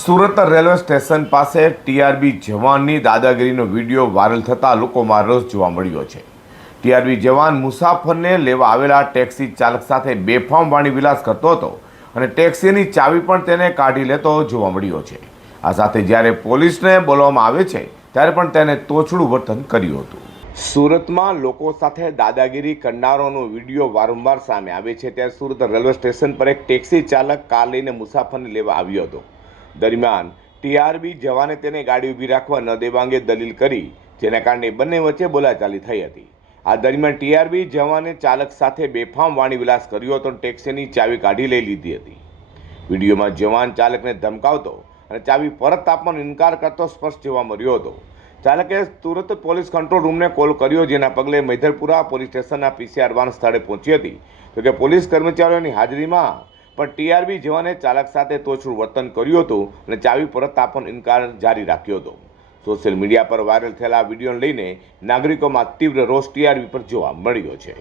Surat railway station પાસે TRB જવાનની દાદાગીરીનો વીડિયો વાયરલ થતાં લોકોમાં રસ જોવા મળ્યો છે. ટીઆરબી જવાન મુસાફરને લેવા આવેલા ટેક્સી ચાલક સાથે બેફામ વાણી વિલાસ કરતો હતો અને ટેક્સીની ચાવી પણ તેને કાઢી લેતો જોવા મળ્યો છે. આ સાથે જ્યારે પોલીસને બોલવામાં આવે છે, ત્યારે પણ તેને તોછડું વર્તન કર્યું હતું. સુરતમાં લોકો સાથે દાદાગીરી કરનારોનો વીડિયો વારંવાર સામે આવે છે. ત્યારે સુરત રેલવે સ્ટેશન પર એક ટેક્સી ચાલક કાર લઈને મુસાફરને લેવા આવ્યો હતો. દરમિયાન ટીઆરબી જવાને તેને ગાડી ઊભી રાખવા ન દેવા અંગે દલીલ કરી, જેના કારણે બંને વચ્ચે બોલાચાલી થઈ હતી. આ દરમિયાન ટીઆરબી જવાને ચાલક સાથે બેફામ વાણી વિલાસ કર્યો હતો ટેક્સીની ચાવી કાઢી લઈ લીધી હતી. વિડીયોમાં જવાન ચાલકને ધમકાવતો અને ચાવી પરત આપવાનો ઇનકાર કરતો સ્પષ્ટ જોવા મળ્યો હતો. ચાલકે તુરત પોલીસ કંટ્રોલ રૂમને કોલ કર્યો, જેના પગલે મૈધરપુરા પોલીસ સ્ટેશનના પીસીઆર વાન સ્થળે પહોંચી હતી. તો કે પોલીસ કર્મચારીઓની હાજરીમાં પણ ટીઆરબી જવાને ચાલક સાથે તોછડું વર્તન કર્યું હતું અને ચાવી પરત આપવાનો ઇનકાર જારી રાખ્યો હતો. સોશિયલ મીડિયા પર વાયરલ થયેલા આ વિડીયોને લઈને નાગરિકોમાં તીવ્ર રોષ ટીઆરબી પર જોવા મળ્યો છે.